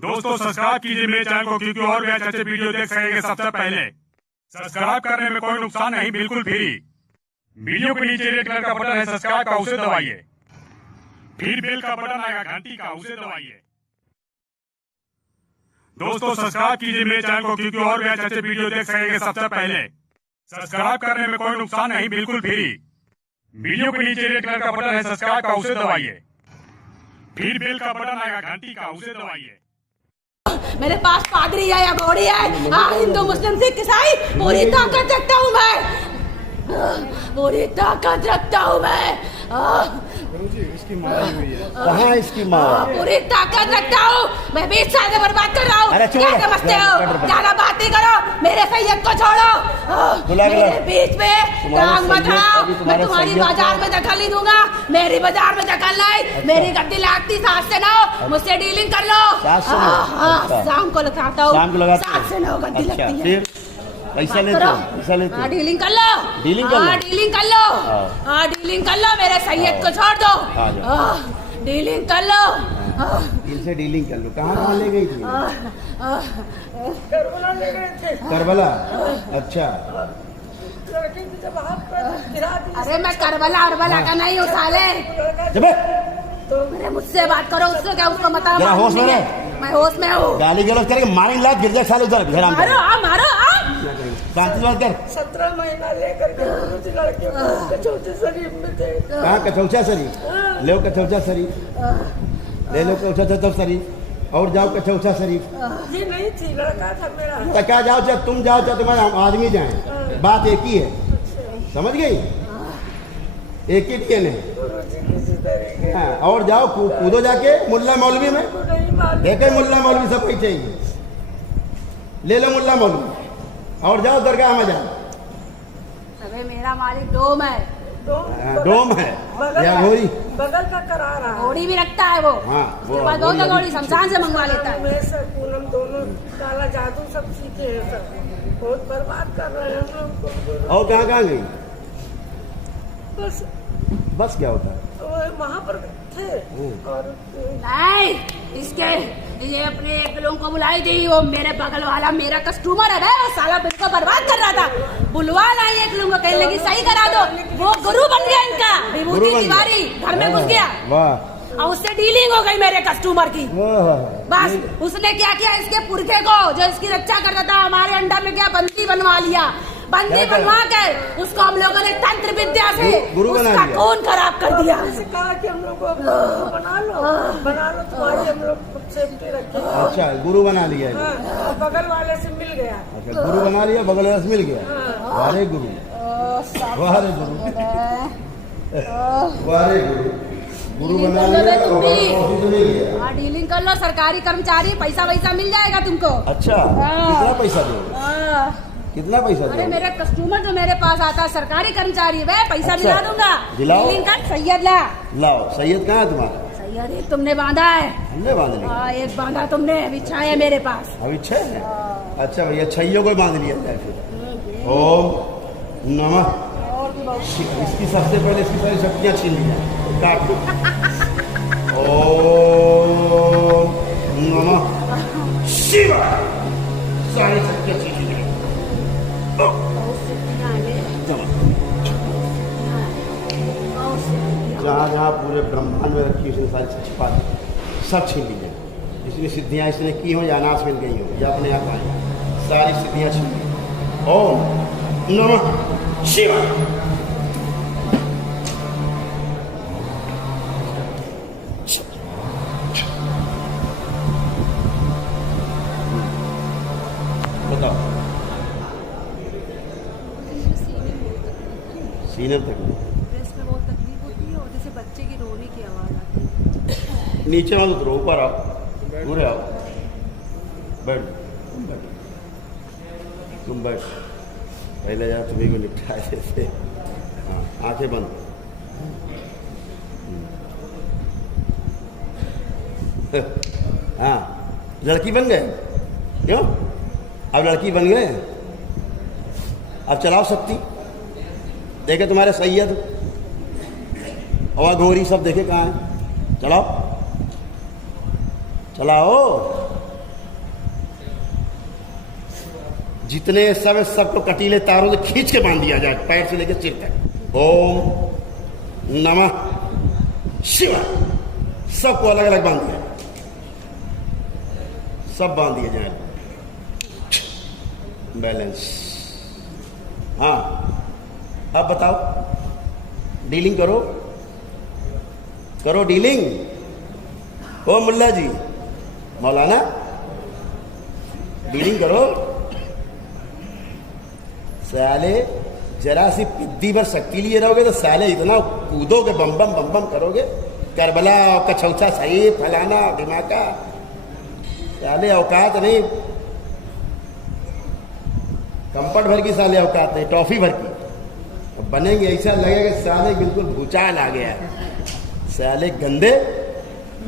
दोस्तों सब्सक्राइब कीजिए मेरे चैनल को, क्योंकि और भी अच्छे वीडियो देख सकेंगे सबसे पहले। सब्सक्राइब करने में कोई नुकसान नहीं, बिल्कुल फ्री। वीडियो के नीचे रेड कलर का बटन है सब्सक्राइब का, उसे दबाइए। फिर बेल का बटन आएगा घंटी का, उसे दबाइए। दोस्तों सब्सक्राइब कीजिए मेरे चैनल को, क्योंकि और भी अच्छे वीडियो देख सकेंगे सबसे पहले। सब्सक्राइब करने में कोई नुकसान नहीं, बिल्कुल फ्री। वीडियो के नीचे रेड कलर का बटन है सब्सक्राइब का, उसे दबाइए। फिर बेल का बटन आएगा घंटी का, उसे दबाइए। मेरे पास पादरी है या घोड़ी है, हिंदू मुस्लिम सिख ईसाई, पूरी ताकत रखता हूँ मैं, पूरी ताकत रखता हूँ मैं। इसकी माँ हुई है। कहाँ इसकी माँ? पूरी ताकत रखता हूँ मैं, 20 साल से बर्बाद कर रहा हूँ। क्या समझते हो? ज्यादा बात नहीं करो, मेरे सैयद को छोड़ो, मेरे बीच में टांग मत अड़ाओ। मैं तुम्हारी बाजार में दखल नहीं दूंगा, मेरी बाजार में दखल नहीं। मेरी गद्दी लागती 7 से 9, मुझसे डीलिंग कर लो। शाम को लगाता हूँ, 7 से 9 गद्दी लगती है। पैसा लेते हो? डीलिंग कर लो, डीलिंग कर लो, डीलिंग कर लो, डीलिंग कर लो। मेरे सैयद को छोड़ दो, डीलिंग कर लो। इनसे डीलिंग कर लो। कहाँ ले गई थी? करबला ले गए थे। करबला? अच्छा। अरे मैं करबला अरबला का नहीं हूँ साले। तो मेरे मुझसे बात करो, उससे क्या उसको मत होश में रहे। मैं होश में हूँ। गाली गलौज करके मारेंगे, लात गिर जाए साले उधर। मारो मारो। शांति बात कर। 17 महीना लेकर के लड़के कचौचा शरीफ में थे। कहाँ कचौचा शरीफ? ले कचौचा शरीफ, ले लो कचौचा शरीफ और जाओ कचौचा शरीफ। ये नहीं थी, लड़का था मेरा। तो क्या जाओ, चाहे तुम जाओ चाहे तुम्हारे आदमी जाए, बात एक ही है। समझ गई? एक ही ट्रेन है। हाँ, और जाओ कूदो जाके मुल्ला मौलवी में। देखे मुल्ला मौलवी सब कुछ चाहिए, ले लो मुल्ला मौलवी और जाओ दरगाह में जाओ। अबे मेरा मालिक डोम है। डोम है या घोड़ी? बगल का करा रहा है। घोड़ी भी रखता है वो। हाँ, वो बहुत घोड़ी शमशान से मंगवा लेता है। मैं सब पूनम दोनों काला जादू सब सीखे हैं, सब बहुत बर्बाद कर रहे हैं हम लोग को। और कहाँ गई? बस बस क्या होता है? वहाँ पर थे और नहीं, इसके ये अपने एक लोगों को बुलाई थी। वो मेरे बगल वाला मेरा कस्टमर है, वो साला बिल्कुल बर्बाद कर रहा था। बुलवा लाई एक लोगों को, कहने लगी सही करा दो। वो गुरु बन गया इनका, विभूति तिवारी घर में घुस गया। वाह। और उससे डीलिंग हो गई मेरे कस्टमर की। बस उसने क्या किया, इसके पुरखे को जो इसकी रक्षा करता था, हमारे अंडा में क्या बंदी बनवा लिया। बंदी बनवा कर उसको हम लोगों ने तंत्र विद्या से उसका खून खराब कर दिया। कहा कि हम लोग को बना लो तुम्हारी हम लोग सेफ्टी रखें। अच्छा, गुरु बना लिया। हाँ, बगल वाले से मिल गया। अच्छा, गुरु बना लिया, बगल वाले से मिल गया। वारे गुरु, वारे गुरु, वारे गुरु, गुरु बना लिया। हाँ, डीलिंग कर लो, सरकारी कर्मचारी, पैसा वैसा मिल जाएगा तुमको। अच्छा, कितना पैसा दो? कितना पैसा? अरे मेरा कस्टमर जो मेरे पास आता है सरकारी कर्मचारी है, वह पैसा दिला दूंगा। दिलाओ। सैयद लाओ। सैयद कहाँ है तुम्हारा? सैयद एक तुमने बांधा है। हमने बांध लिया। हाँ, एक बांधा तुमने, अभी 6 है मेरे पास। अभी 6 है? अच्छा भैया, 6 को बांध लिया जाए फिर। ओम नमः। इसकी सबसे पहले इसकी सारी शक्तियाँ छीन ली जाए, काट लो। ओम नमः शिवाय। सारी शक्तियाँ छीन ली जाए। जहाँ जहाँ पूरे ब्रह्मांड में रखी उसने सारी छिपा दी, सब छीन ली जाए। इसलिए सिद्धियाँ इसने की हो या नाश मिल गई हो या अपने आप आई, सारी सिद्धियाँ छीन ली। ओम नमः शिवाय। बताओ। सीने तक में बहुत तकलीफ होती है और जैसे बच्चे की रोने की आवाज आती है। नीचे मत उतरो, ऊपर आओ, पूरे आओ, बैठ। तुम बैठ, पहले जा तुम्हें को निपटा जैसे। हाँ, आंखें बंद। हाँ, लड़की बन गए क्यों? अब लड़की बन गए, अब चलाओ शक्ति। देखे तुम्हारे सैयद और घोरी सब देखे कहाँ है? चलाओ चलाओ। जितने सब सबको कटीले तारों से खींच के बांध दिया जाए, पैर से लेकर सिर तक। ओम नमः शिवाय। सबको अलग अलग बांध दिया, सब बांध दिए जाए। बैलेंस। हाँ, अब बताओ, डीलिंग करो, करो डीलिंग। ओ मुल्ला जी, मौलाना, डीलिंग करो। साले जरा सी पिद्दी भर शक्ति लिए रहोगे तो साले इतना कूदोगे, बम बम बम बम करोगे, करबला कछौचा सही फलाना दिमागा। साले औकात नहीं, कंपट भर की साले औकात नहीं, टॉफी भर की। अब बनेंगे ऐसा लगेगा साले बिल्कुल भूचाल आ गया है। साले गंदे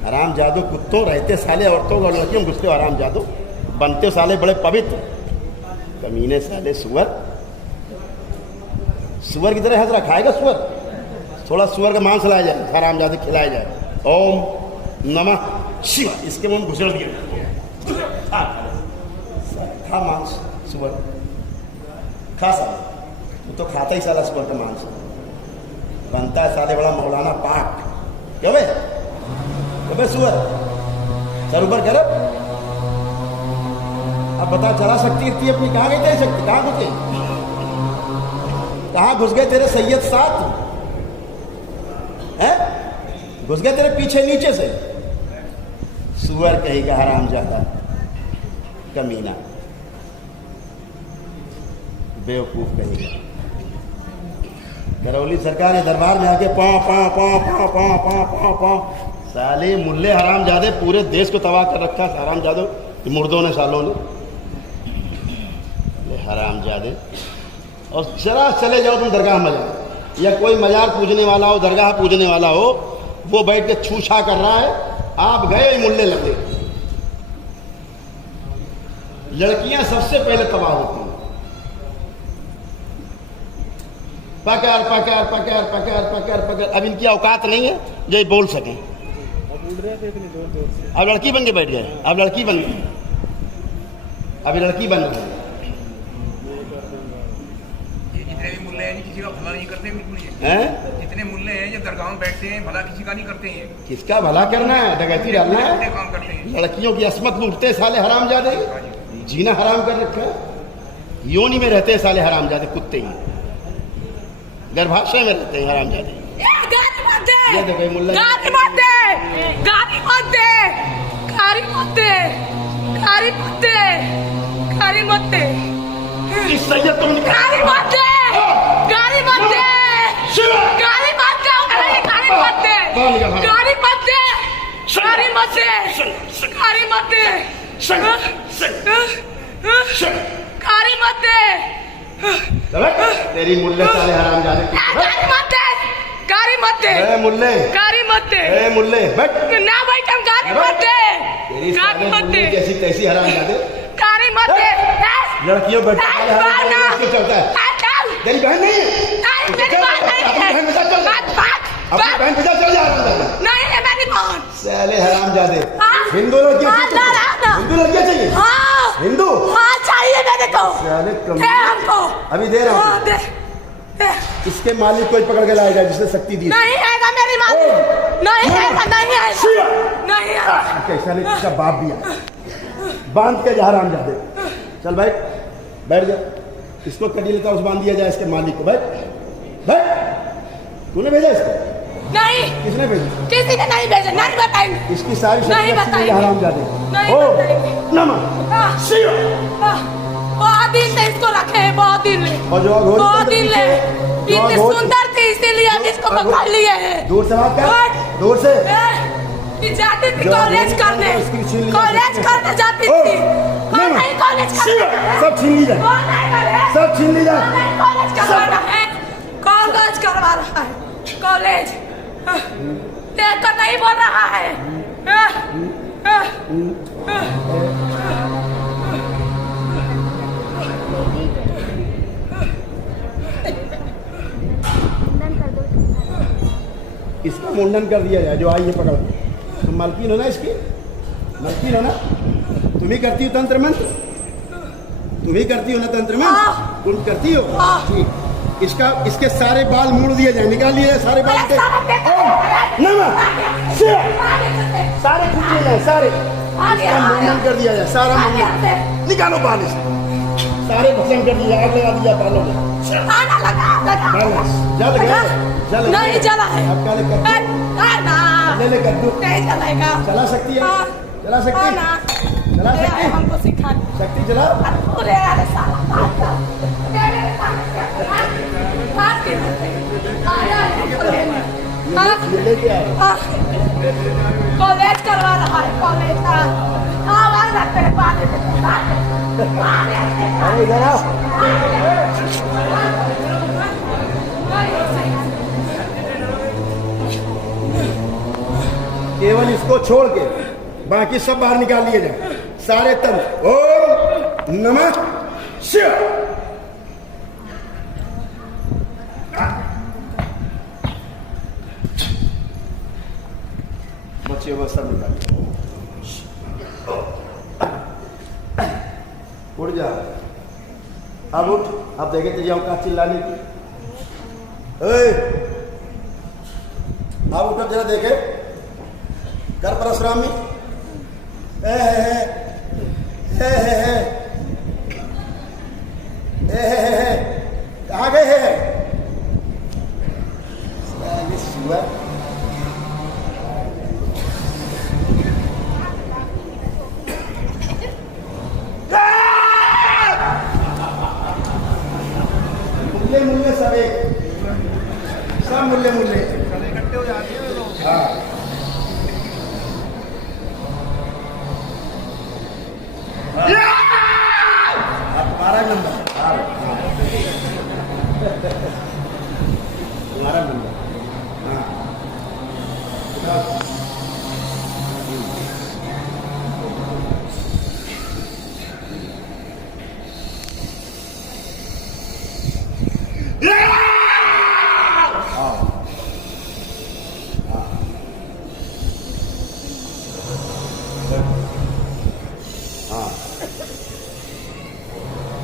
हराम जादू कुत्तों, रहते साले औरतों और लड़कियों घुसते हो हराम जादू, बनते हो साले बड़े पवित्र, कमीने साले सुअर। सुअर की तरह हंस रहा, खाएगा सुअर? थोड़ा सुअर का मांस लाया जाए, हराम जादू खिलाया जाए। ओम नमः शिवाय। इसके मुंह में घुसड़ दिया, खा मांस सुअर, खा साले। तो खाता ही साला सुअर का मांस, बनता है साले बड़ा मौलाना पाक। क्या भाई सुअर, सर ऊपर कर। अब बता, चला सकती थी अपनी, कहाँ गई तेरी शक्ति? कहाँ घुस गई? कहाँ घुस गए तेरे सैयद साथ हैं? घुस गए तेरे पीछे नीचे से। सुअर कहेगा हराम जाता, कमीना, बेवकूफ कहेगा। करौली सरकार के दरबार में आके पाँव पाँव पाँव पाँव पाँव पाँव पाँव पाँव। साले मुल्ले हराम जादे पूरे देश को तबाह कर रखा है हराम जादो, मुर्दों ने, सालों ने, हराम जादे। और जरा चले जाओ तुम दरगाह में जाओ, या कोई मजार पूजने वाला हो, दरगाह पूजने वाला हो, वो बैठ के छूछा कर रहा है, आप गए मुल्ले लगे। लड़कियां सबसे पहले तबाह होती हैं। पकड़ पकड़ पकड़ पकड़ पकड़ पकड़। अब इनकी औकात नहीं है जो बोल सकें। अब लड़की बन के बैठ गए, अब लड़की बन गई, अभी लड़की बन गई। जितने भी मुल्ले हैं किसी का भला नहीं करते, बिल्कुल हैं? जितने मुल्ले हैं जो दरगाह में बैठते हैं भला किसी का नहीं करते हैं। किसका भला करना है? डकैती डालना है, काम करते हैं। लड़कियों की असमत लूटते साले हराम जादे, जीना हराम कर रखा है। योनि में रहते हैं साले हराम जादे, कुत्ते ही गर्भाशय में रहते हैं हराम जादे। ये देखो मुल्ला, गाली मत दे, गाली मत दे, गाली मत दे, गाली मत दे, गाली मत दे, इस सैयद तुम गाली मत दे, गाली मत दे, गाली मत दे, गाली मत दे, गाली मत दे, गाली मत दे, गाली मत दे, गाली मत दे, तेरी मुल्ले साले हराम जादे। गाली मत दे, गाली मत दे, मुल्ले, गाली मत दे, मुल्ले बैठ ना बैठ, हम गाली मत दे, तेरी गाली मत दे, जैसी तैसी हराम जादे। गाली मत दे, लड़कियों बैठ चलता है। तेरी बहन नहीं है? मेरी बहन नहीं है, अपनी बहन के साथ चल, अपनी बहन के साथ चल जा। नहीं है मेरी बहन। साले हराम जादे। हाँ? हिंदू लड़कियां, हाँ, हिंदू लड़कियां चाहिए। हाँ, हिंदू, हाँ चाहिए मेरे को, साले दे हमको, अभी दे रहा हाँ, हूँ। दे, दे। इसके मालिक कोई पकड़ के लाएगा जिसने शक्ति दी। नहीं आएगा मेरी मालिक, नहीं आएगा, नहीं आएगा, नहीं आएगा। कैसा नहीं, इसका बाप भी आया, बांध के जा हराम जादे। चल बैठ, बैठ जा। इसको कड़ी लेता उस बांध दिया जाए इसके मालिक को। बैठ बैठ। तूने भेजा इसको? नहीं, किसने भेजा? किसी ने नहीं भेजा, नहीं बताएंगे। इसकी सारी नहीं शक्ति बताएंगे, हराम जादे। नहीं ओ बताएंगे। नमः हाँ, शिवाय। हाँ, बहुत दिन से इसको रखे हैं, बहुत दिन से, और जो अघोरी बहुत दिन से। जो इतनी अघोरी- सुंदर थी इसीलिए इसको पकड़ लिए हैं। दूर से बात कर, हट। दूर से। ये जाती थी जो कॉलेज अघोरी करने, उसकी छीन लिया, कॉलेज करने जाती ओ, थी। कौन नहीं कॉलेज शिवाय। करने? सब छीन ली जाए, कौन नहीं करे? सब छीन ली जाए। कौन नहीं कॉलेज करवा रहा है? कॉलेज करवा रहा है, कॉलेज देख कर नहीं बोल रहा है। इसका मुंडन कर दिया जाए, जो आई है पकड़। तुम मालकिन हो ना इसकी, मालकिन हो ना? तुम ही करती हो तंत्र मंत्र, तुम ही करती हो ना तंत्र में? हाँ। तुम करती हो? हाँ। ठीक। इसके सारे बाल मोड़ दिए जाए, निकाल लिए जाए सारे बाल के। सारे खींच लिए जाए, सारे इसका मुंडन कर दिया जाए, सारा मुंडन निकालो बाल इससे, सारे भस्म कर दिया, आग लगा दिया बालों में। जल गया, जल नहीं जला है। अब क्या ले ले कर दो, नहीं जलेगा। चला सकती है? हाँ। चला सकती है? ना चला सकती है? हमको सिखा शक्ति चला। पूरे वाले साला ये लेके आए। कॉलेज करवा रहा है, कॉलेज का आवाज रखते हैं अरे इधर आओ। केवल इसको छोड़ के बाकी सब बाहर निकाल लिए जाए, सारे तंत्र। ओम नमः शिवाय। बच्चे वो सब निकालिए, उठ जा। अब उठ, अब देखे तुझे औकात चिल्लाने की। अब उठ, जरा देखे, कर परशुरामी। कहाँ गए हैं? मुल्ले मुल्ले सब एक, सब मुल्ले मुल्ले इकट्ठे हो जाते हैं लोग। हाँ, तुम्हारा नंबर, तुम्हारा नंबर।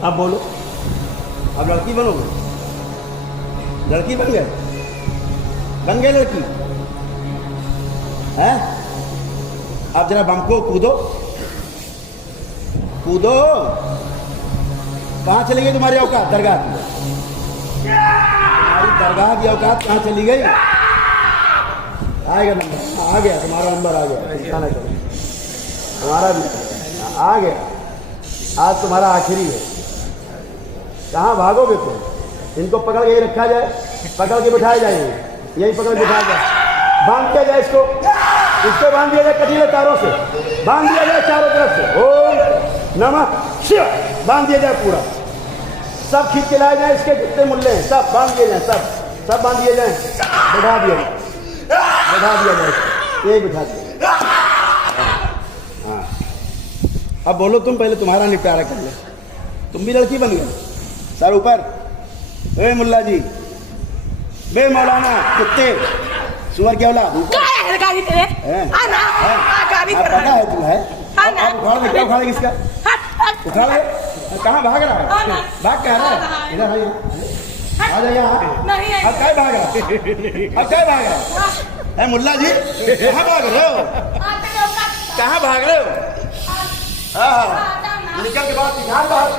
अब बोलो, अब लड़की बनोगे? लड़की बन गए? बन गए लड़की? हैं? अब जरा बम को कूदो, कूदो। कहाँ चली गई तुम्हारी औकात? दरगाह की, तुम्हारी दरगाह की औकात कहाँ चली गई? आएगा नंबर, आ गया तुम्हारा नंबर, आ गया। तुम्हारा भी आ गया, आज तुम्हारा आखिरी है। कहाँ भागोगे तुम? इनको पकड़ के ही रखा जाए, पकड़ के बिठाए जाएंगे, यही पकड़ के बिठाया जाए, बांध दिया जाए इसको, इसको बांध दिया जाए कटीले तारों से, बांध दिया जाए चारों तरफ से। ओम नमः शिवाय, बांध दिया जाए पूरा, सब खींच के लाए जाए, इसके जितने मुल्ले हैं सब बांध दिए जाए, सब बांध दिए जाए, बिठा दिया जाए, यही बिठा दिया। हाँ, अब बोलो तुम, पहले तुम्हारा निपटारा कर लो। तुम भी लड़की बन गए, सर ऊपर। ए मुल्ला जी, बे मौलाना कुत्ते, सुअर क्या औलाद, गाड़ी तेरे गाड़ी कर पता है तू है? अब उखाड़ ले, क्या उखाड़ेगी इसका? उखाड़ ले। कहाँ भाग रहा है? भाग क्या रहा है? इधर आइए, आ जाइए यहाँ। अब क्या भाग रहा है? अब क्या भाग रहा है? मुल्ला जी, कहाँ भाग रहे हो? कहाँ भाग रहे हो? हाँ, निकल के बाद ध्यान बाहर,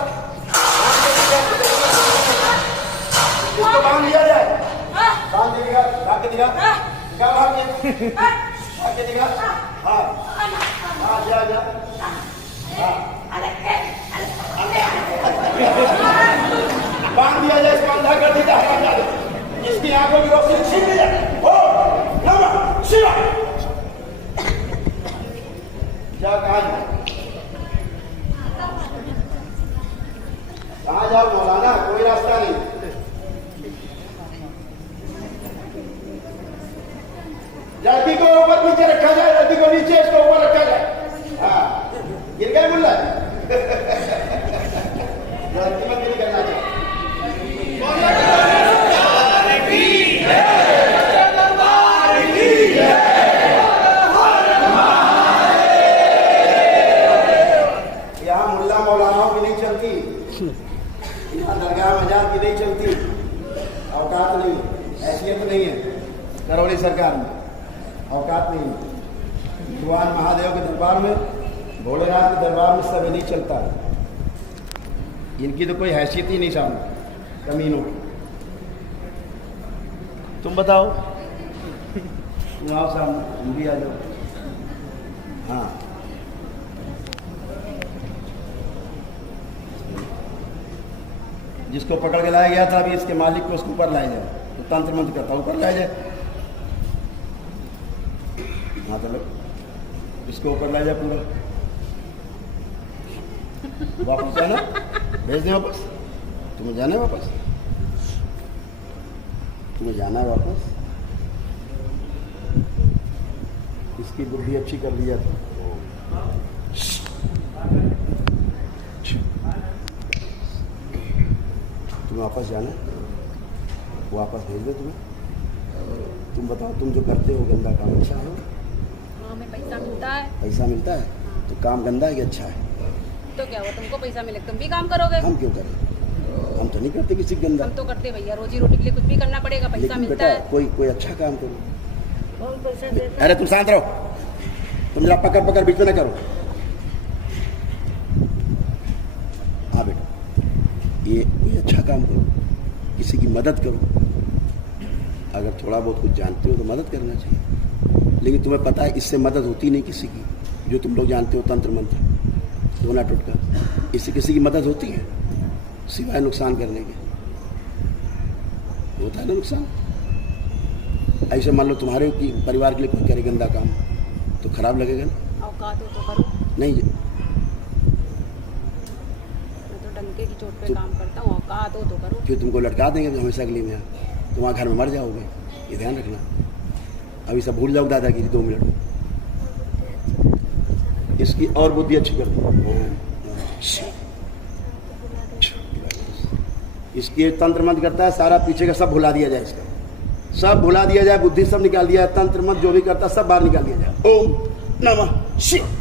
इसको बांध दिया जाए, बांध दिया, भाग के दिखा, क्या भाग के दिखा। हाँ हाँ, जा जा। बांध दिया जाए, इसको अंधा कर दिया, इसकी आंखों की रोशनी छीन ली जाए। ओम नमः शिवाय। जा, कहाँ जाओ मौलाना, कोई रास्ता नहीं। लड़की को ऊपर नीचे रखा जाए, लड़की को नीचे, इसको ऊपर रखा जाए। हाँ, गिर गए मुल्ला। लड़की मत गिर करना चाहिए। यहाँ मुल्ला मौलानाओं की नहीं चलती। चलती, यहाँ दरगाह मजार की नहीं चलती, औकात नहीं, हैसियत नहीं है करौली सरकार में, औकात नहीं है। भगवान महादेव के दरबार में, भोलेनाथ के दरबार में सब नहीं चलता, इनकी तो कोई हैसियत ही नहीं सामने कमीनों की। तुम बताओ, तुम आओ सामने, तुम भी आ जाओ। हाँ, जिसको पकड़ के लाया गया था अभी इसके मालिक को उसके ऊपर लाया जाए, तो तंत्र मंत्र करता ऊपर लाया जाए। हाँ तो लो, इसको ऊपर लाया जाए पूरा, वापस जाना, भेज दे वापस। तुम्हें जाना है वापस, तुम्हें जाना है वापस। इसकी बुद्धि अच्छी कर लिया था। तुम्हें वापस जाना है, वापस भेज दे तुम्हें। तुम बताओ, तुम जो करते हो गंदा काम अच्छा है? हाँ, हमें पैसा मिलता है। पैसा मिलता है तो काम गंदा है कि अच्छा है? तो क्या हुआ, तुमको पैसा मिले तुम भी काम करोगे? हम क्यों करें, हम तो नहीं करते किसी गंदा। हम तो करते भैया, रोजी रोटी के लिए कुछ भी करना पड़ेगा, पैसा लेकिन मिलता बेटा है। कोई अच्छा काम करो। कौन पैसा देता? अरे तुम शांत रहो, तुम जरा पकड़ पकड़ बीच में ना करो। हाँ बेटा, ये कोई अच्छा काम करो, किसी की मदद करो। अगर थोड़ा बहुत कुछ जानते हो तो मदद करना चाहिए, लेकिन तुम्हें पता है इससे मदद होती नहीं किसी की। जो तुम लोग जानते हो तंत्र मंत्र, टोना टोटका, इससे किसी की मदद होती है सिवाय नुकसान करने के? होता है ना नुकसान। ऐसे मान लो तुम्हारे की परिवार के लिए कोई करे गंदा काम तो खराब लगेगा ना। औकात हो तो करो। नहीं, मैं तो डंके की चोट पे काम करता हूँ, औकात हो तो करो। फिर तुमको लटका देंगे तो हमेशा अगली में तुम्हारे घर में मर जाओगे, ये ध्यान रखना। अभी सब भूल जाओ दादागिरी 2 मिनट में। इसकी और बुद्धि अच्छी कर दो। इसके तंत्र मंत्र करता है, सारा पीछे का सब भुला दिया जाए, इसका सब भुला दिया जाए, बुद्धि सब निकाल दिया जाए, तंत्र मंत्र जो भी करता है सब बाहर निकाल दिया जाए। ओम नमः शिवाय।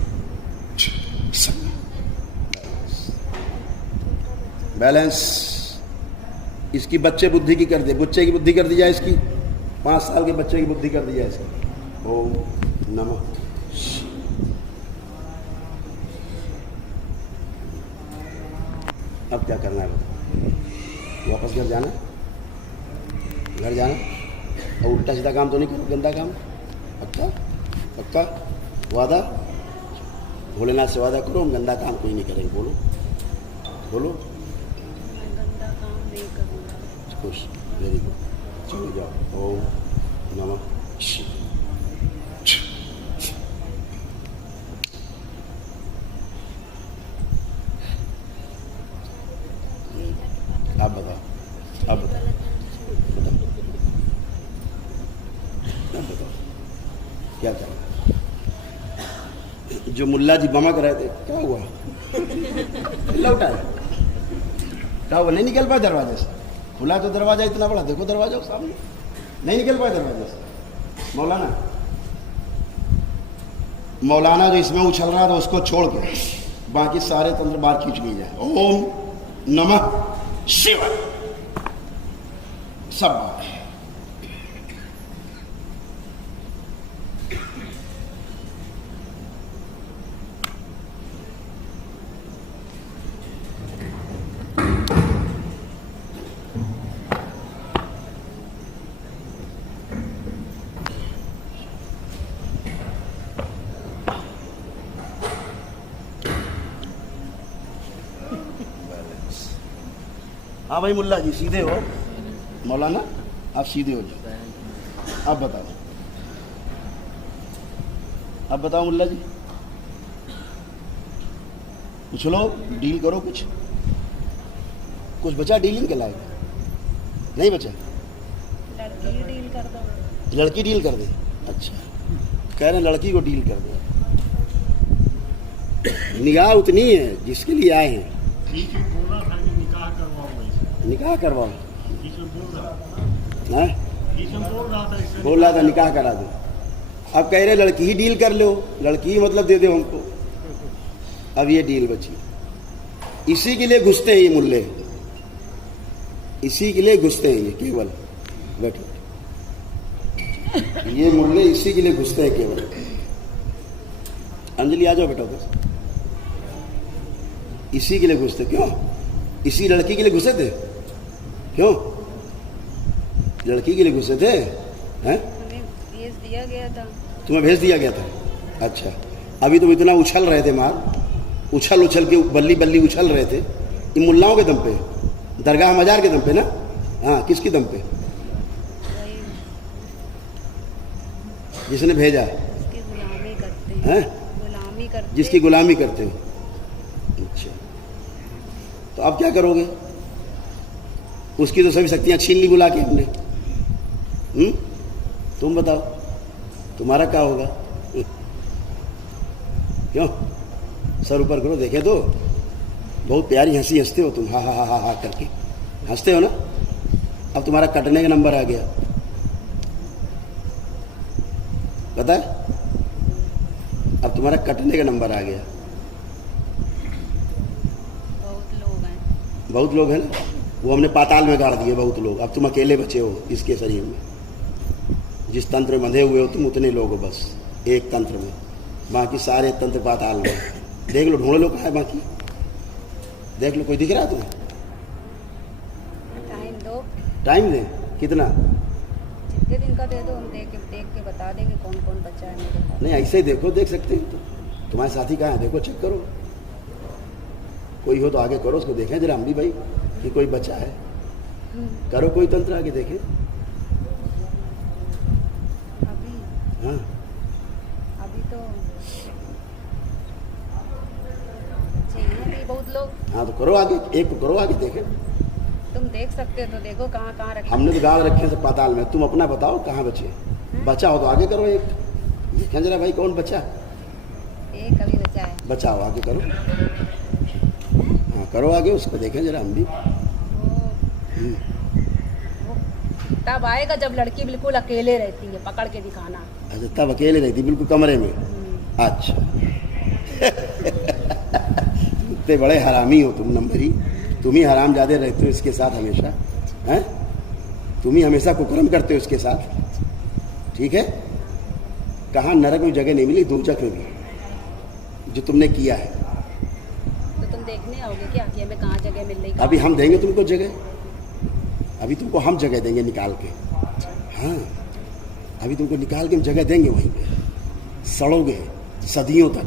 बैलेंस। इसकी बच्चे बुद्धि की कर दे, बच्चे की बुद्धि कर दी जाए, इसकी 5 साल के बच्चे की बुद्धि कर दी जाए इसकी। ओम नमः। अब क्या करना है बताओ? वापस घर जाना, घर जाना, और उल्टा सीधा काम तो नहीं करो, गंदा काम। पक्का पक्का वादा, भोलेनाथ से वादा करो, हम गंदा काम कोई नहीं करेंगे। बोलो बोलो। गंदा काम नहीं करूँगा। खुश, वेरी गुड, चलो जाओ। ओम नमः शिवाय। आप बताओ, आप बताओ, बताओ, आप बताओ क्या करें? जो मुल्ला जी बमक रहे थे, क्या हुआ? लौटा है, क्या हुआ? नहीं निकल पाए दरवाजे से। खुला तो दरवाजा इतना बड़ा, देखो दरवाजा सामने, नहीं निकल पाए दरवाजे से। मौलाना जो इसमें उछल रहा था उसको छोड़ के बाकी सारे तंत्र बाहर खींच लिए जाए। ओम नमः शिवाय। सब बात है। हाँ भाई मुल्ला जी सीधे हो, मौलाना आप सीधे हो जाओ। अब बताओ, अब बताओ मुल्ला जी, पूछ लो, डील करो। कुछ बचा डीलिंग के लायक? नहीं बचा। लड़की डील कर दो। लड़की डील कर दे? अच्छा, कह रहे हैं लड़की को डील कर दे। निगाह उतनी है जिसके लिए आए हैं। निकाह करवाओ, बोल रहा था निकाह करा दो। अब कह रहे लड़की ही डील कर लो, लड़की ही मतलब दे दो हमको। अब ये डील बची, इसी के लिए घुसते हैं ये मुल्ले, इसी के लिए घुसते हैं ये केवल। बैठो, ये मुल्ले इसी के लिए घुसते हैं केवल। अंजलि आ जाओ बेटा बस। इसी के लिए घुसते, क्यों? इसी लड़की के लिए घुसे थे, क्यों? लड़की के लिए घुसे थे, हैं? भेज दिया गया था। तुम्हें भेज दिया गया था? अच्छा, अभी तुम इतना उछल रहे थे मार, उछल उछल के बल्ली बल्ली उछल रहे थे, इन मुल्लाओं के दम पे, दरगाह मजार के दम पे ना? हाँ, किसके दम पे? जिसने भेजा, जिसकी गुलामी करते हैं, हैं? गुलामी करते, जिसकी गुलामी करते हो। अच्छा, तो अब क्या करोगे? उसकी तो सभी शक्तियां छीन ली बुला के हमने। तुम बताओ, तुम्हारा क्या होगा? क्यों? सर ऊपर करो, देखे तो बहुत प्यारी हंसी हंसते हो तुम, हा हा हा हा हा करके हंसते हो ना। अब तुम्हारा कटने का नंबर आ गया, पता है? अब तुम्हारा कटने का नंबर आ गया। बहुत लोग हैं ना, वो हमने पाताल में गाड़ दिए बहुत लोग। अब तुम अकेले बचे हो इसके शरीर में। जिस तंत्र में बंधे हुए हो तुम, उतने लोग हो बस एक तंत्र में, बाकी सारे तंत्र पाताल में। देख लो, ढूंढ लो कहाँ है बाकी, देख लो, कोई दिख रहा है तुम्हें? टाइम दो। टाइम दे? कितना? जितने दिन का दे दो, हम देख के बता देंगे कौन कौन बचा है मेरे पास। नहीं, ऐसे ही देखो, देख सकते हो तो। तुम्हारे साथी कहाँ है? देखो, चेक करो, कोई हो तो आगे करो, उसको देखें जरा हम भी भाई कि कोई बचा है। करो कोई तंत्र, आगे देखें। अभी हाँ, अभी तो चाहिए भी बहुत लोग। हाँ तो करो आगे, एक को करो आगे, देखें। तुम देख सकते हो तो देखो कहाँ कहाँ रखे। हमने तो गाड़ रखे हैं पाताल में, तुम अपना बताओ कहाँ बचे। बचा हो तो आगे करो, एक देखें जरा भाई कौन बचा। एक अभी बचा है। बचाओ, आगे करो। हाँ करो आगे, उसको देखें जरा हम भी। वो तब आएगा जब लड़की बिल्कुल अकेले रहती है, पकड़ के दिखाना। अच्छा, तब अकेले रहती बिल्कुल कमरे में? अच्छा। इतने बड़े हरामी हो तुम नंबरी, तुम ही हराम ज्यादा रहते हो इसके साथ हमेशा, हैं? तुम ही हमेशा कुकर्म करते हो इसके साथ, ठीक है? कहाँ नरक में जगह नहीं मिली, दोजख में भी, जो तुमने किया है। तो तुम देखने आओगे क्या कि हमें कहाँ जगह मिल रही? अभी हम देंगे तुमको जगह, अभी तुमको हम जगह देंगे निकाल के। हाँ, अभी तुमको निकाल के हम जगह देंगे, वहीं पे सड़ोगे सदियों तक,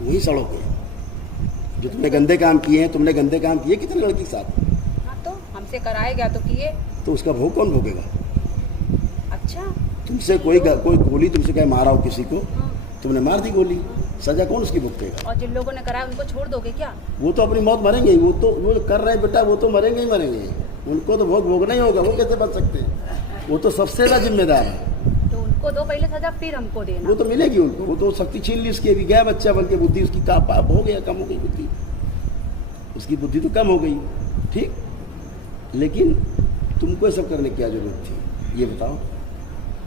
वहीं सड़ोगे। जो तुमने गंदे काम किए हैं, तुमने गंदे काम किए कितने लड़की के साथ? हाँ, तो हमसे कराएगा तो किए। तो उसका भोग कौन भोगेगा? अच्छा, तुमसे कोई गोली तुमसे कहे मारा हो किसी को, तुमने मार दी गोली, सजा कौन उसकी भुगतेगा? और जिन लोगों ने कराया उनको छोड़ दोगे क्या? वो तो अपनी मौत मरेंगे ही, वो तो वो कर रहे हैं बेटा, वो तो मरेंगे ही मरेंगे, उनको तो भोग भोगना ही होगा। वो कैसे बच सकते हैं? वो तो सबसे बड़ा जिम्मेदार है। तो उनको दो पहले सजा, फिर हमको देना। वो तो मिलेगी उनको, वो तो शक्ति छीन ली उसकी, अभी गया बच्चा बन के, बुद्धि उसकी का पाप हो गया, कम हो गई बुद्धि, उसकी बुद्धि तो कम हो गई, ठीक। लेकिन तुमको ये सब करने की क्या जरूरत थी, ये बताओ?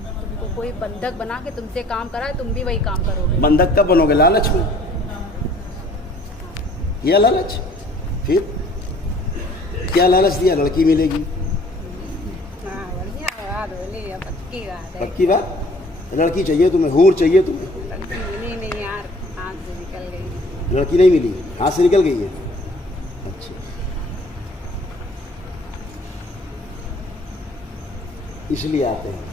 तुमको कोई बंधक बना के तुमसे काम कराए, तुम भी वही काम करोगे। बंधक कब बनोगे? लालच में। यह लालच, फिर क्या लालच दिया? लड़की मिलेगी। हाँ, बढ़िया बात बोली, पक्की बात है। पक्की बात? लड़की चाहिए तुम्हें, हूर चाहिए तुम्हें? लड़की मिली नहीं यार, हाथ से निकल गई। लड़की नहीं मिली, हाथ से निकल गई है। अच्छा, इसलिए आते हैं,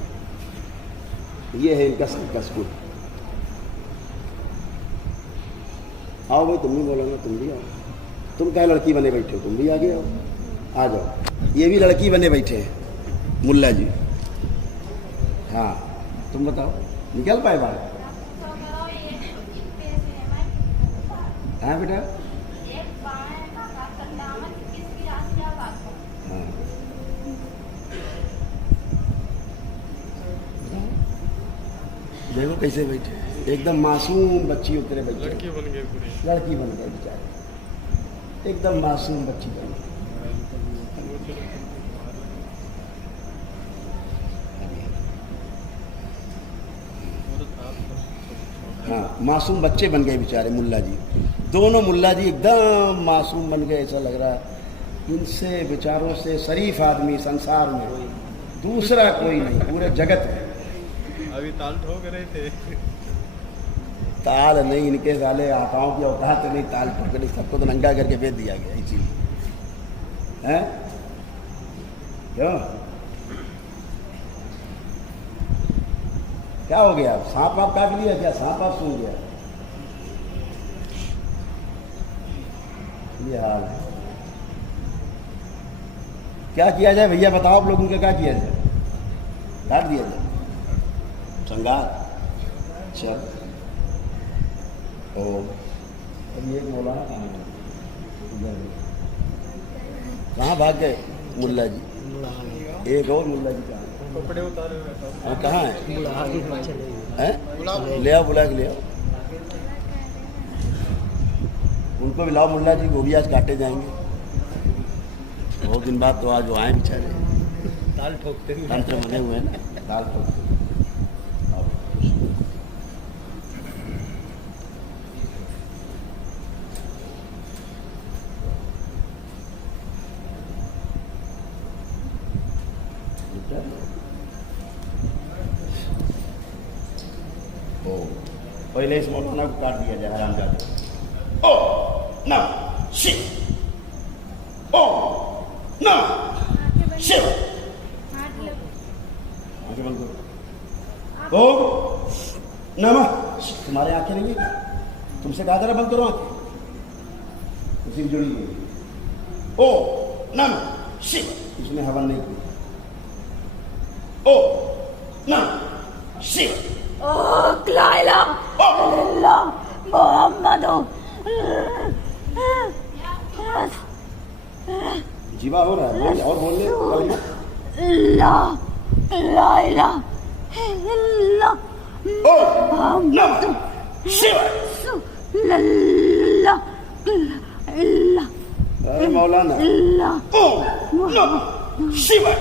ये है इनका सबका स्कूल। आओ भाई, तुम भी बोलो ना, तुम भी आओ। तुम क्या लड़की बने बैठे हो? तुम भी आगे आओ, आ जाओ। ये भी लड़की बने बैठे हैं, मुल्ला जी। हाँ, तुम बताओ, निकल पाए बाहर? हाँ बेटा, हाँ, देखो कैसे बैठे, एकदम मासूम बच्ची उतरे बैठे, लड़की बन गई, लड़की बन गई बेचारे, एकदम मासूम बच्ची बन गई। हाँ, मासूम बच्चे बन गए बेचारे मुल्ला जी, दोनों मुल्ला जी एकदम मासूम बन गए। ऐसा लग रहा है इनसे बेचारों से शरीफ आदमी संसार में दूसरा कोई नहीं पूरे जगत में। अभी ताल ठोक रहे थे। ताल नहीं, इनके साले आकाओं की औकात नहीं ताल ठोकने, सबको तो नंगा करके भेज दिया गया इसीलिए हैं। क्यों क्या हो गया? सांप आप काट लिया क्या? सांप आप सूंघ गया? ये हाल है। क्या किया जाए भैया बताओ आप लोगों का, क्या किया जाए? काट दिया जाए संगार। चल ओ अब ये मौलाना कहाँ भाग गए मुल्ला जी? एक और मुल्ला जी कहाँ? कपड़े उतारे हुए हाँ, कहाँ है? ले आओ, बुला के ले आओ उनको भी लाओ। मुल्ला जी वो भी आज काटे जाएंगे, बहुत दिन बाद तो आज वो आए बेचारे। ताल ठोकते हुए तंत्र बने हुए हैं ना, ताल ठोकते। पहले इस मौलाना को काट दिया जाए हराम जाते। ओ नमः शिव, ओ नमः शिव। आंखें बंद करो। ओ नमः। तुम्हारे आंखें नहीं है? तुमसे कहा जरा बंद करो आंखें, उसी में जुड़ी हुई। ओ नमः शिव, उसने हवन नहीं किया। ओ नमः शिव। ला इलाहा इल्लल्लाह मुहम्मदु। जीवा हो रहा है, बोल और बोल ले। ला इलाहा इल्लल्लाह नमः शिवाय। अरे मौलाना, ओम नमः शिवाय।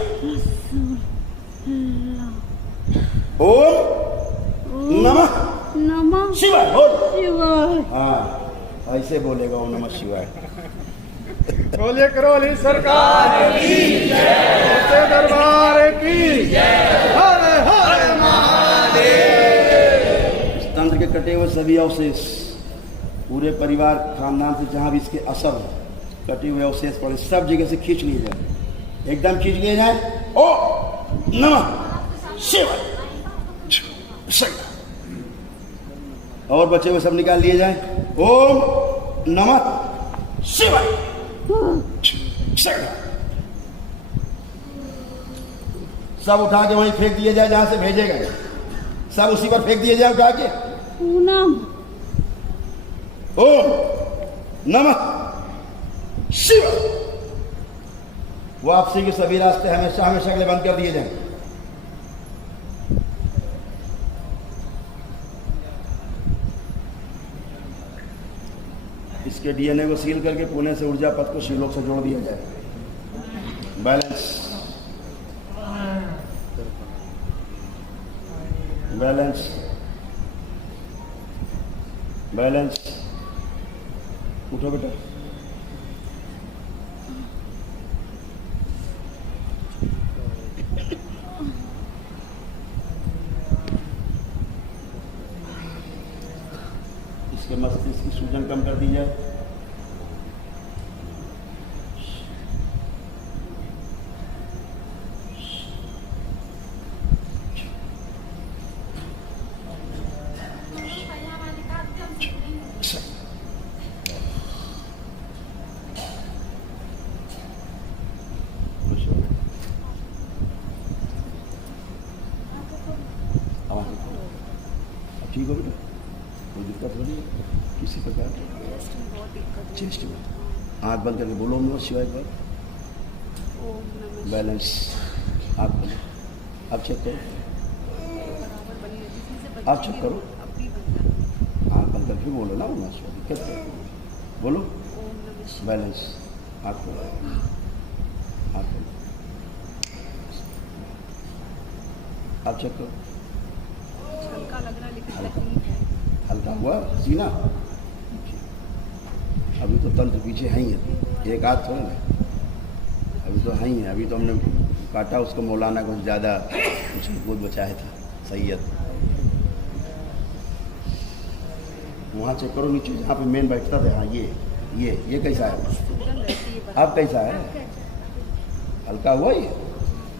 ओम नमः शिवाय बोल। हाँ ऐसे बोलेगा ओम नमः शिवाय। बोले करोली सरकार की जय, दरबार की जय, हर हर महादेव। इस तंत्र के कटे हुए सभी अवशेष पूरे परिवार खानदान से जहाँ भी इसके असर कटे हुए अवशेष पड़े सब जगह से खींच लिए जाए, एकदम खींच लिए जाए। ओ नमः शिवाय। और बचे हुए सब निकाल लिए जाए। ओम नमः शिवाय। सब उठा के वहीं फेंक दिए जाए जहां से भेजे गए, सब उसी पर फेंक दिए जाए उठा के। ओम नमः शिवाय। वापसी के सभी रास्ते हमेशा हमेशा के लिए बंद कर दिए जाए। इसके डीएनए को सील करके पुणे से ऊर्जा पथ को शिवलोक से जोड़ दिया जाए। Balance balance balance. उठो बेटा। इसके मस्तिष्क की सूजन कम कर दी जाए। ठीक हो बेटा, कोई दिक्कत हो रही है किसी प्रकार की? चेस्ट में आँख बंद करके बोलो ओम नमः शिवाय पर। बैलेंस आँख बंद। आप चेक करो, आप चेक करो, आँख बंद करके बोलो ना ओम नमः शिवाय। दिक्कत है बोलो। बैलेंस आँख बंद, आँख बंद। आप चेक करो, हल्का हुआ सीना? अभी तो तंत्र पीछे है ही है, एक हाथ थोड़ा ना, अभी तो है ही है। अभी तो हमने काटा उसको, मौलाना कुछ ज़्यादा उसको बहुत बचाया था सैयद। वहाँ चेक करो नीचे जहाँ पे मेन बैठता था। हाँ ये कैसा है? अब कैसा है? हल्का हुआ ये?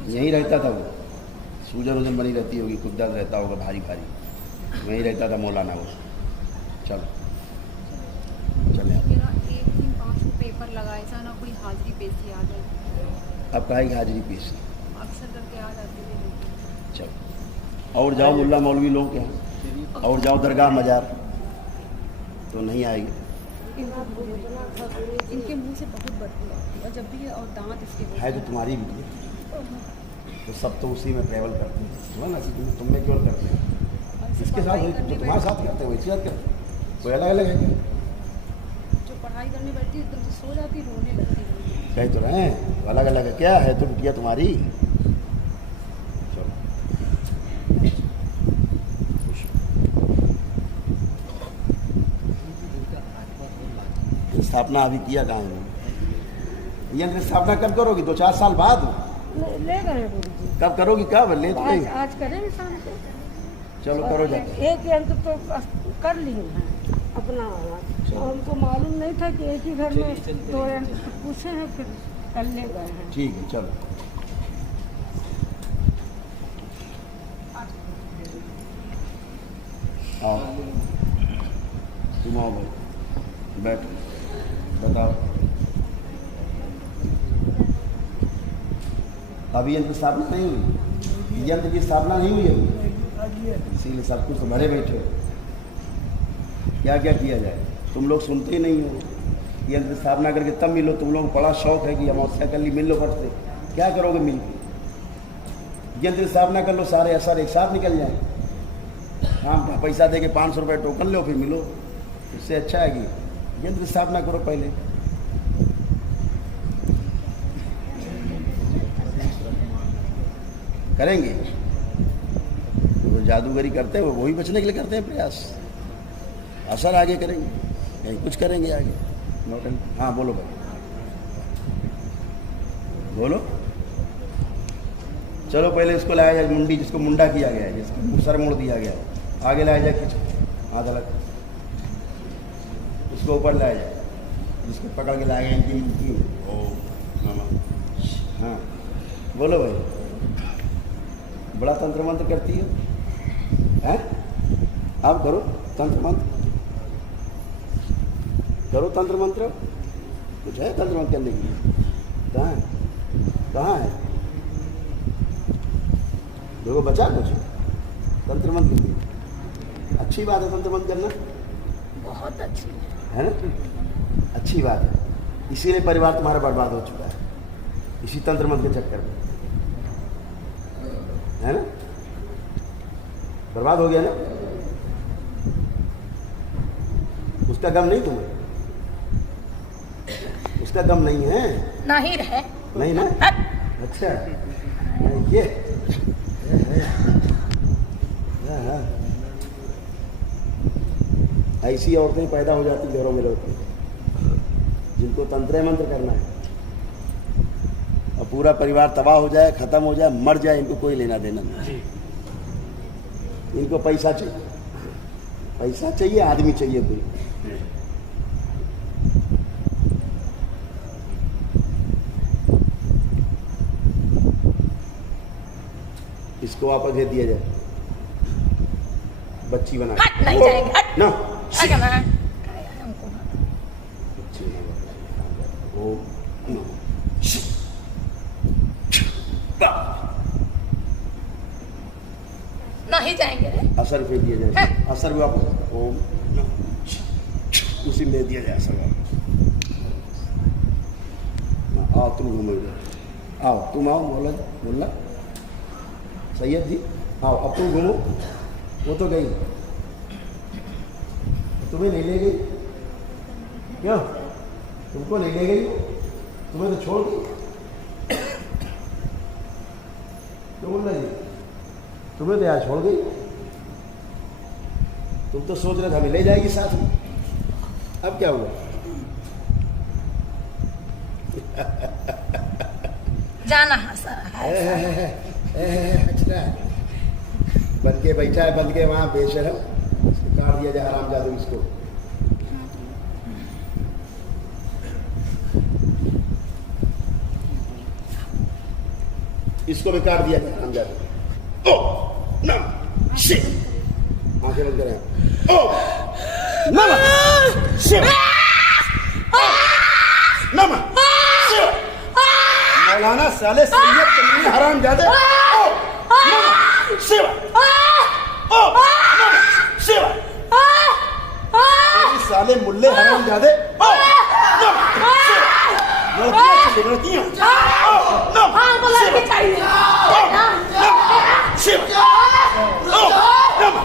यहीं रहता था वो, सूजन वूजन बनी रहती होगी, खुद दर्द रहता होगा भारी भारी, वहीं रहता था मौलाना वो। चलो चले मेरा 1 दिन 5 पेपर लगाए था ना, कोई हाजिरी पेशी आ गई। अब कहेगी हाजिरी पेश? अक्सर करके आ जाती है। चलो और जाओ मुल्ला मौलवी लोग के यहाँ, और जाओ दरगाह मजार, तो नहीं आएगी। इनके मुंह से बहुत बदबू आती है, और जब भी ये और दांत इसके है तो तुम्हारी भी, तो सब तो उसी में ट्रैवल करते हैं, समझ ना कि तुम में केवल करते हैं, इसके साथ जो तुम्हारे साथ करते हैं वैसे साथ करते हैं, कोई अलग अलग है क्या? जो पढ़ाई करने बैठती है एकदम से सो जाती, रोने लगती है। कह तो रहे हैं अलग अलग है, क्या है तो बिटिया तुम्हारी। चलो स्थापना अभी किया कहाँ है? यंत्र स्थापना कब करोगी? 2-4 साल बाद ले गए गुरु जी, कब करोगी? कब ले तो नहीं? आज करें शाम को। चलो करो जाके। एक यंत्र तो कर ली है अपना, हमको मालूम नहीं था कि एक ही घर में 2 यंत्र पूछे हैं, फिर कर ले गए हैं। ठीक है चलो। आओ तुम आओ भाई, बैठो, बताओ। अभी यंत्र स्थापना नहीं हुई, यंत्र की स्थापना नहीं हुई अभी, इसीलिए सब कुछ तो भरे बैठे हो। क्या क्या किया जाए? तुम लोग सुनते ही नहीं हो। यंत्र स्थापना करके तब मिलो, तुम लोग बड़ा शौक है कि अमावस्या कर ली, मिल लो फट से। क्या करोगे मिल के? यंत्र स्थापना कर लो, सारे असर एक साथ निकल जाए। हाँ पैसा दे के 500 रुपये टोकन लो, फिर मिलो। इससे अच्छा है कि यंत्र स्थापना करो पहले। करेंगे वो जादूगरी करते हैं, वो वही बचने के लिए करते हैं प्रयास। असर आगे करेंगे, कहीं कुछ करेंगे आगे। हाँ बोलो भाई, बोलो। चलो पहले इसको लाया जाए, मुंडी जिसको मुंडा किया गया है, जिसको सर मोड़ दिया गया है, आगे लाया जाए खींच हाथ अलग, उसको ऊपर लाया जाए, जिसको पकड़ के लाया गया इनकी ओ मामा। हाँ बोलो भाई, बड़ा तंत्र मंत्र करती है हैं? आप करो तंत्र मंत्र, करो तंत्र मंत्र। कुछ है तंत्र मंत्र करने के लिए? कहाँ है? कहाँ है? देखो बचा कुछ तंत्र मंत्र के लिए। अच्छी बात है तंत्र मंत्र करना, बहुत अच्छी है ना? अच्छी बात है। इसीलिए परिवार तुम्हारा बर्बाद हो चुका है, इसी तंत्र मंत्र के चक्कर में, है ना? बर्बाद हो गया ना? उसका गम नहीं तुम्हें? उसका गम नहीं है? नहीं रहे। नहीं ना? अच्छा ये हाँ। ऐसी औरतें पैदा हो जाती घरों में लोग, जिनको तंत्र मंत्र करना है, और पूरा परिवार तबाह हो जाए, खत्म हो जाए, मर जाए, इनको कोई लेना देना नहीं। इनको पैसा चाहिए, पैसा चाहिए, आदमी चाहिए कोई। इसको वापस दे दिया जाए, बच्ची बना के। हट नहीं जाएंगे, हट। ना आगे ना। ओ नो नहीं जाएंगे। असर फेंक दिया जाए, असर भी वापस ओम उसी में दे दिया जाए असर वापस। आओ तुम घूमो, आओ तुम आओ मोहल्ला मोहल्ला सैयद जी आओ, अब तुम घूमो। वो तो गई, तुम्हें नहीं ले गई क्यों? तुमको नहीं ले गई, तुम्हें तो छोड़ दी। तो बोल रही तुम्हें तो यार छोड़ गई, तुम तो सोच रहे थे हमें ले जाएगी साथ में, अब क्या हुआ? जाना हंसा बन के बैठा है, बन के वहां बेशरम, इसको काट दिया जाए हराम जादू इसको। इसको भी काट दिया जाए हराम जादू। ओ नम शिव, आंखें बंद करें। ओ नम शिव, नम शिव। मौलाना साले सैयद कमीने हराम जादे। ओ नम शिव, ओ नम शिव। साले मुल्ले हराम जादे। ओ नम शिव। गलतियां ओ नम शिव, ओ नम शिव, ओ नम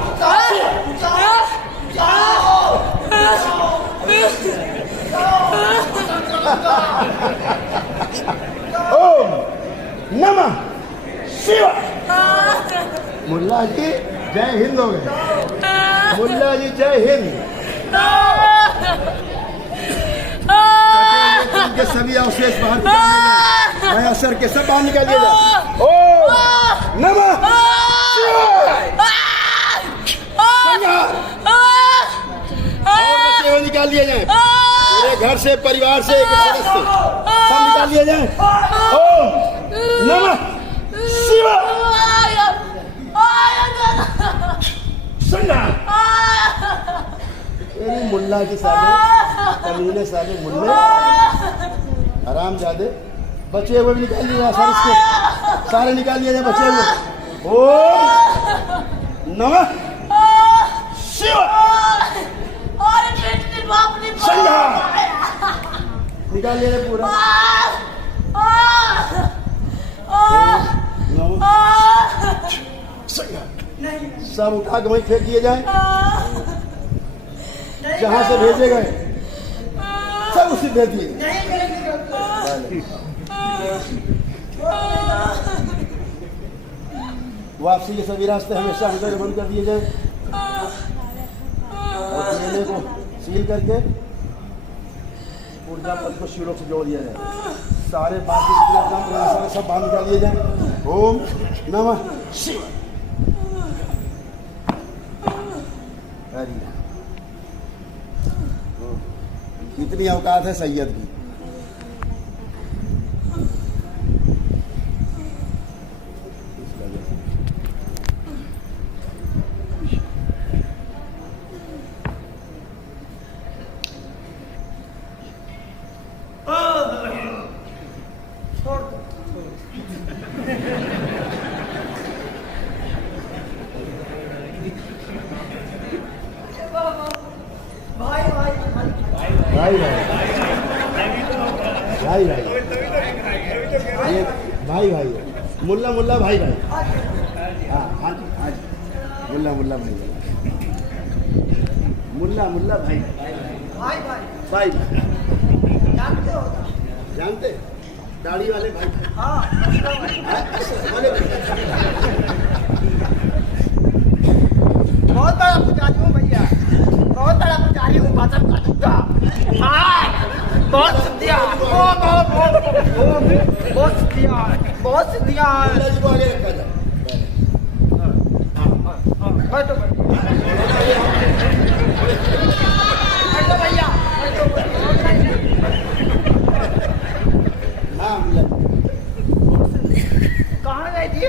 ओम नमः शिवाय। मुल्ला जी जय हिंद हो गए। मुल्ला जी जय हिंद। के सभी अवशेष बाहर निकाल असर के सब बाहर निकाल दिया जाए। ओम नमः शिवाय। और बच्चे हुए निकाल दिए जाए, पूरे घर से, परिवार से, एक सदस्य सब निकाल दिए जाए। ओम नमः शिवाय। मुल्ला की साले कमीने साले मुल्ले हराम जादे। बचे हुए भी निकाल दिए सारे, इसके सारे निकाल दिए जाए बचे हुए। ओम नमः शिवाय। निकाल लिया पूरा। सब उठा के वहीं फेंक दिए जाए जहां से भेजे गए, सब उसी भेज दिए। वापसी के सभी रास्ते हमेशा गुजर बंद कर दिए जाए और मेले को सील करके ऊर्जा पद को शीलों से जोड़ दिया जाए। सारे बाकी सारे सब बाहर निकाल दिए जाए। ओम नमः शिवाय। कितनी औकात है सैयद की। भाई भाई भाई ये भाई भाई मुल्ला मुल्ला भाई भाई। हाँ हाँ हाँ मुल्ला मुल्ला भाई मुल्ला मुल्ला भाई भाई जानते दाढ़ी वाले भाई। बहुत बड़ा पुजारी हूँ भैया, बहुत बड़ा पुजारी हूँ। बातम काटूंगा। बहुत सिद्धियाँ, बहुत सिद्धियाँ, बहुत सिद्धियाँ। आगे रखा जाए। भैया कहाँ गई थी?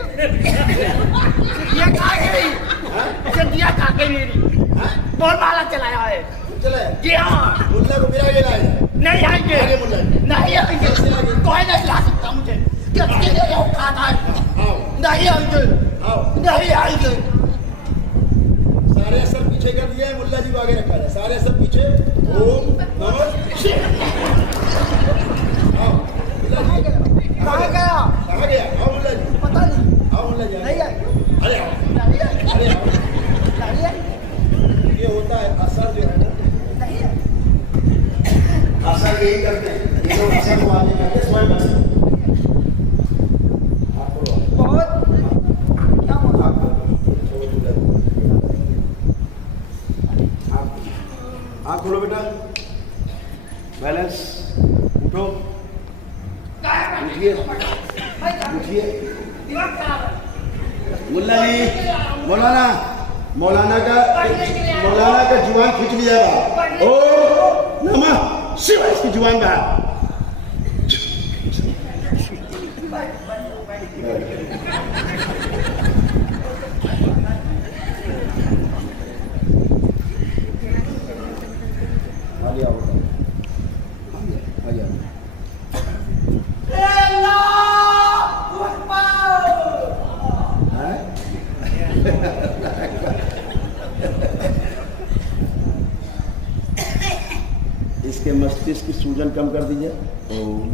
सिद्धियाँ कहाँ गई? सिद्धियाँ कहाँ गई मेरी? बहुत माला चलाया है। जी हाँ। मुल्ला को बिरा के लाए नहीं आएंगे, नहीं आएंगे, कोई नहीं ला सकता मुझे। किसके लिए औकात है? नहीं आएंगे, नहीं आएंगे। सारे असर पीछे कर दिया है, मुल्ला जी को आगे रखा है। सारे असर पीछे। ओम नमः शिवाय। कहाँ गया? कहाँ गया? आओ मुल्ला जी। पता नहीं। आओ मुल्ला जी। नहीं आए। अरे आओ। नहीं आए। अरे आओ। नहीं आए। ये होता है असर जो है ना, नहीं आए। असर यही करते हैं ये लोग, असर को आगे करके स्वयं बहुत क्या बोला? बैलेंस, उठो, उठिए, उठिए। मुल्ला जी, मौलाना का जुबान खींच लिया। ओ नमः शिवाय, इसकी जुबान का इसके मस्तिष्क की सूजन कम कर दीजिए। ओम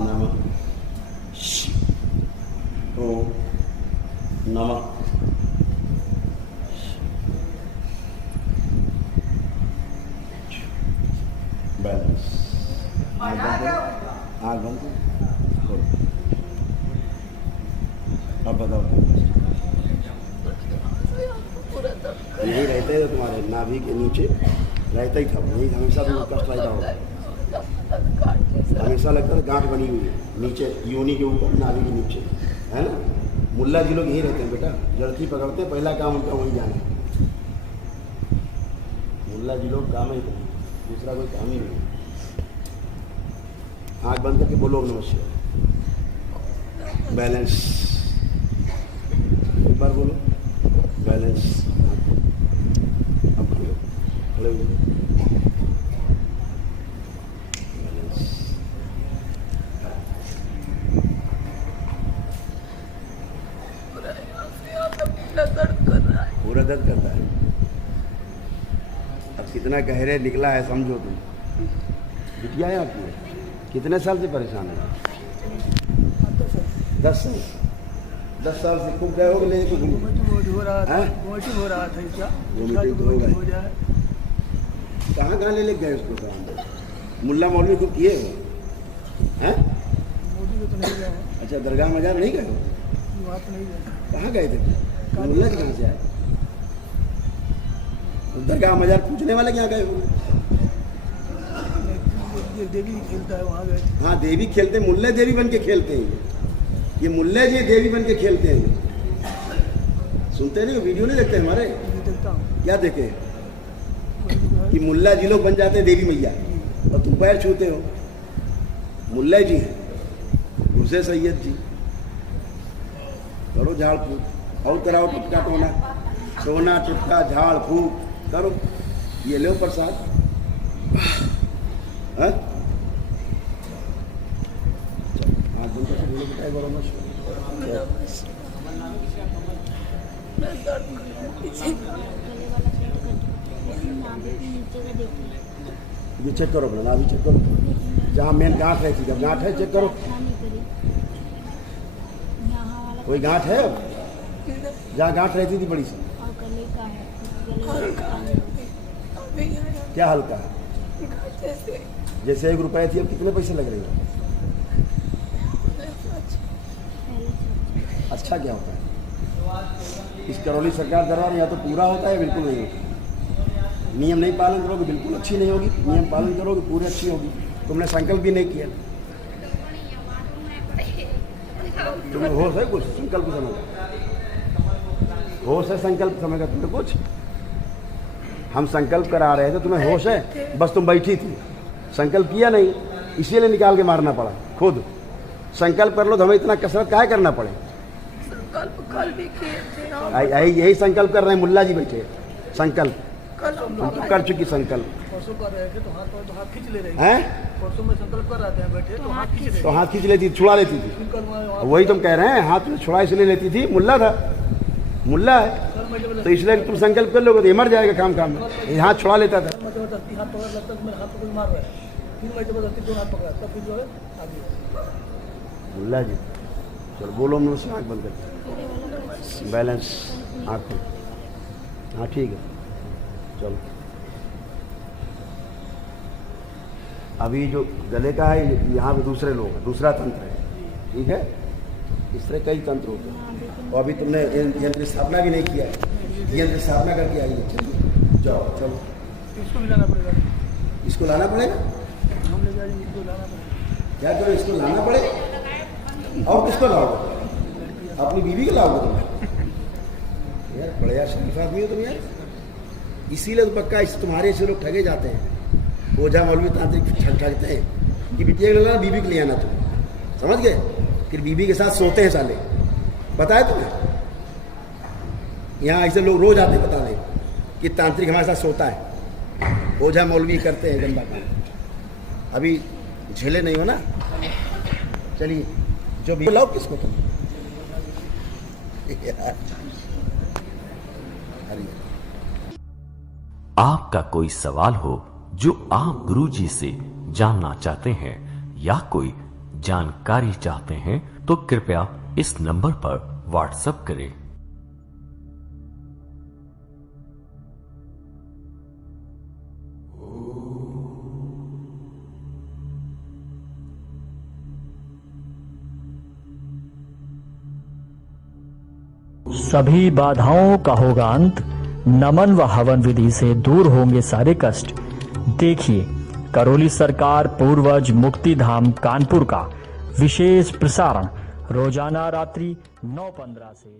नमः ओम नमः बैलेंस। आग बंद करो। अब बताओ, यही रहते हैं तुम्हारे नाभि के नीचे रहता ही था, यही हमेशा तुम्हें कष्ट रहता होगा। हमेशा लगता था गांठ बनी हुई है नीचे, योनि के ऊपर, नाभि के नीचे, है ना। मुल्ला जी लोग यही रहते हैं बेटा, जड़ती पकड़ते हैं, पहला काम उनका वहीं जाना है। मुल्ला जी लोग काम ही करते, दूसरा कोई काम ही नहीं। आँख बंद करके बोलो नमस्कार। बैलेंस, एक बार बोलो बैलेंस। अब खड़े हो बैलेंस। पूरा दर्द करता है। अब कितना गहरे निकला है समझो तुम। बिटिया है आपकी, कितने साल से परेशान है? 10 साल। 10 साल से खूब गए हो गए, हो रहा था क्या? कहाँ ले गए उसको? मुल्ला मौलवी को किए हो हैं? अच्छा, दरगाह मजार नहीं गए हो? कहाँ गए थे? मुल्ला जी कहाँ से आए? दरगाह मजार पूछने वाले क्या गए हो? देवी खेलता है वहाँ गए। हाँ, देवी खेलते, मुल्ले देवी बन के खेलते हैं। ये मुल्ले जी देवी बन के खेलते हैं। सुनते नहीं हो, वीडियो नहीं देखते हमारे? देखता हूँ। क्या देखे? कि मुल्ला जी लोग बन जाते हैं देवी मैया और तुम पैर छूते हो। मुल्ला जी हैं, दूसरे सैयद जी। करो झाड़ फूक, और कराओ टुटका टोना, सोना टुटका झाड़ फूक करो। ये लो प्रसाद। हाँ, आँख बंद करके बोलो बेटा, गौरव नमस्कार। ये चेक करो अपना नाभि, चेक करो जहाँ मेन गांठ रहती है। गांठ है, चेक करो। कोई गांठ है अब जहाँ गांठ रहती थी बड़ी सी? क्या हल्का है? जैसे 1 रुपए थी, अब कितने पैसे लग रहे हैं? अच्छा क्या होता है? इस करौली सरकार दरबार यहाँ तो पूरा होता है, बिल्कुल नहीं होता। नियम नहीं पालन करोगे बिल्कुल अच्छी नहीं होगी, नियम पालन करोगे पूरी अच्छी होगी। तुमने संकल्प भी नहीं किया। तुम्हें होश है कुछ? संकल्प समय का होश है? संकल्प समय का तुम्हें कुछ? हम संकल्प करा रहे थे, तुम्हें होश है? बस तुम बैठी थी, संकल्प किया नहीं, इसीलिए निकाल के मारना पड़ा खुद। संकल्प कर लो तो हमें इतना कसरत काहे करना पड़े? यही संकल्प कर रहे हैं मुल्ला जी बैठे। संकल्प हम तो कर चुकी संकल्प। परसों कर रहे थे तो हाथ खींच ले रहे हैं। परसों में संकल्प कर रहे थे बैठे तो हाथ खींच लेती, छुड़ा लेती थी। वही तुम कह रहे हैं, हाथ में छुड़ा इसलिए लेती थी, मुल्ला था, मुल्ला है तो इसलिए तुम संकल्प कर लोगे तो ये मर जाएगा काम काम में। ये हाथ छुड़ा लेता था। जबरदस्ती हाथ पकड़, लगता है हाथ पकड़ मार रहा है, फिर मैं जबरदस्ती 2 हाथ पकड़ा, तब फिर जो है आगे। मुल्ला जी चलो बोलो, मुझसे आँख बंद करते, बैलेंस, आँख खोल। हाँ ठीक है, चलो। अभी जो गले का है यहाँ पे दूसरे लोग हैं, दूसरा तंत्र है, ठीक है। इस तरह कई तंत्र होते हैं। और अभी तुमने यंत्र स्थापना भी नहीं किया है, यंत्र स्थापना करके आई है। चलिए जाओ, चलो। इसको भी लाना पड़ेगा। इसको लाना पड़ेगा, हम ले जाएंगे, इसको लाना पड़ेगा। क्या करो, इसको लाना पड़ेगा। और किसको लाओगे? अपनी बीवी को लाओगे तुम? यार बड़े यार शरीफ आदमी हो तुम यार। इसीलिए तो पक्का इस तुम्हारे से लोग ठगे जाते हैं, ओझा मौलवी तांत्रिक ठगते हैं कि बिटिया को लाना, बीवी को ले आना तुम, समझ गए? फिर बीवी के साथ सोते हैं साले, बताए तुम्हें? यहाँ ऐसे लोग रोज आते बता दें कि तांत्रिक हमारे साथ सोता है, ओझा मौलवी करते हैं गंदा काम। अभी झेले नहीं हो ना, चलिए जो भी लाओ किसको तुम यार। आपका कोई सवाल हो जो आप गुरुजी से जानना चाहते हैं या कोई जानकारी चाहते हैं तो कृपया इस नंबर पर व्हाट्सएप करें। सभी बाधाओं का होगा अंत, नमन व हवन विधि से दूर होंगे सारे कष्ट। देखिए करौली सरकार पूर्वज मुक्तिधाम कानपुर का विशेष प्रसारण रोजाना रात्रि 9:15 से